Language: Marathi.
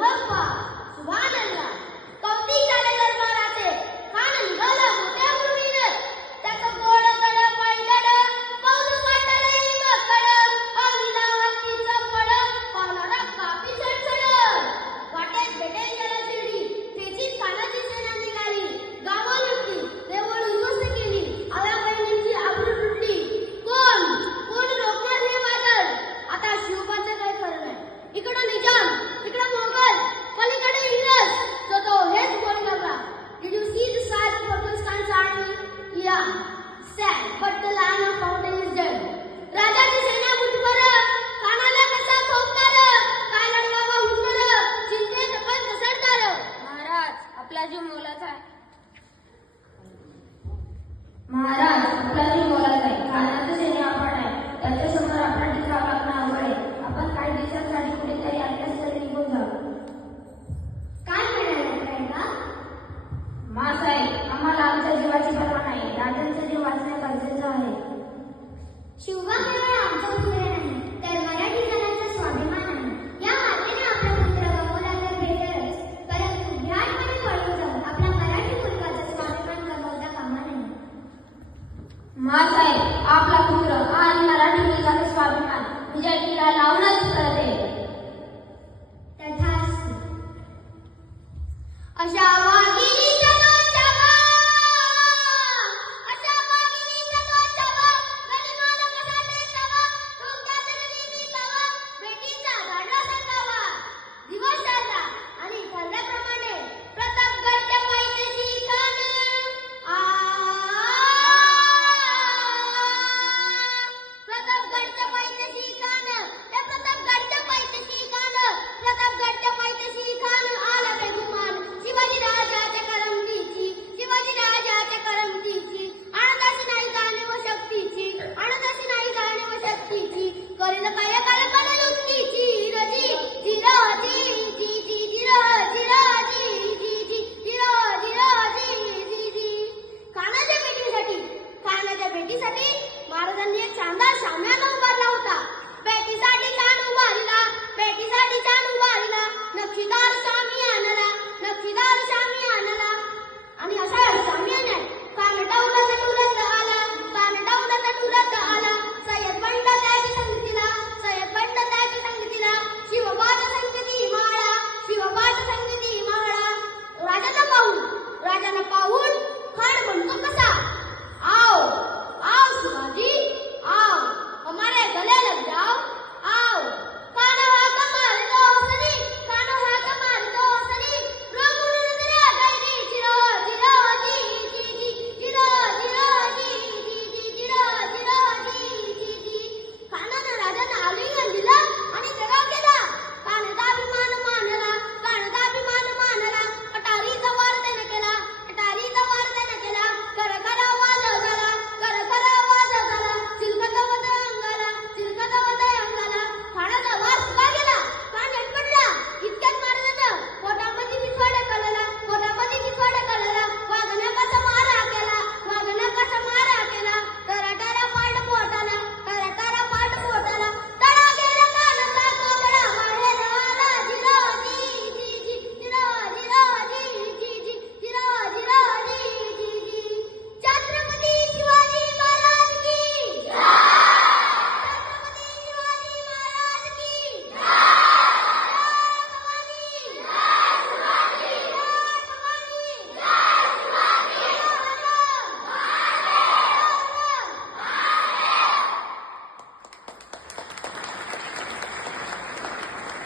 अल्लाह सुभान अल्लाह कौतिक झाले दरबाराचे कान निघाला मोठ्या भूमीनं त्याचं गोड कड पैदड पाऊल काढलं इमकड अंगीला हत्तीचं फड पावलाला कापी चढचड वाटेत भेटेल त्याला शिडी त्याची कानाची सेना निघाली गावं लुटली देवळ उद्ध्वस्त केली आव्या बहिणींची आबरू लुटली कोण कोण रोखणार हे वादळ आता शिवबाचं काय खरं नाही इकडं निजाम तिकडं मोगल पलीकडे इंग्रज तो हेच गोल करला Did you see the size of Pakistan's army? Yeah, sad, but the line of mountain is dead. राजाची सेना मुठभर कानाला कसा खोकणार काय लढवावा हुकणार चिंतेत पण घसरणार महाराज आपला जीव मोलाचा आहे. महाराज आपला जीव मोलाचा आहे. कानाचं सैन्य आपण आहे. त्याच्यासमोर आपला टिकाव लागणं अवघड आहे. आपण काही दिवसांसाठी कुठेतरी आपल्यासाठी निघून जाऊ. काय म्हणाले का मासाहेब आम्हाला आमच्या जीवाची पर्वा नाही. राजांचा जीव वाचणे गरजेचं आहे. शिवबा केवळ आमचा पुत्र नाही तर मराठी जनाचा स्वाभिमान आहे या मातेने आपला पुत्र गमावला तर बेटरच परंतु भ्याडपणे पळून जाऊन आपला मराठी मुलगाचा स्वाभिमान गमावता कामा नये मासाहेब आपला पुत्र आणि मराठी मुलगाचा स्वाभिमान तुझ्या टीला लावूनच करते. तथास्तु अशा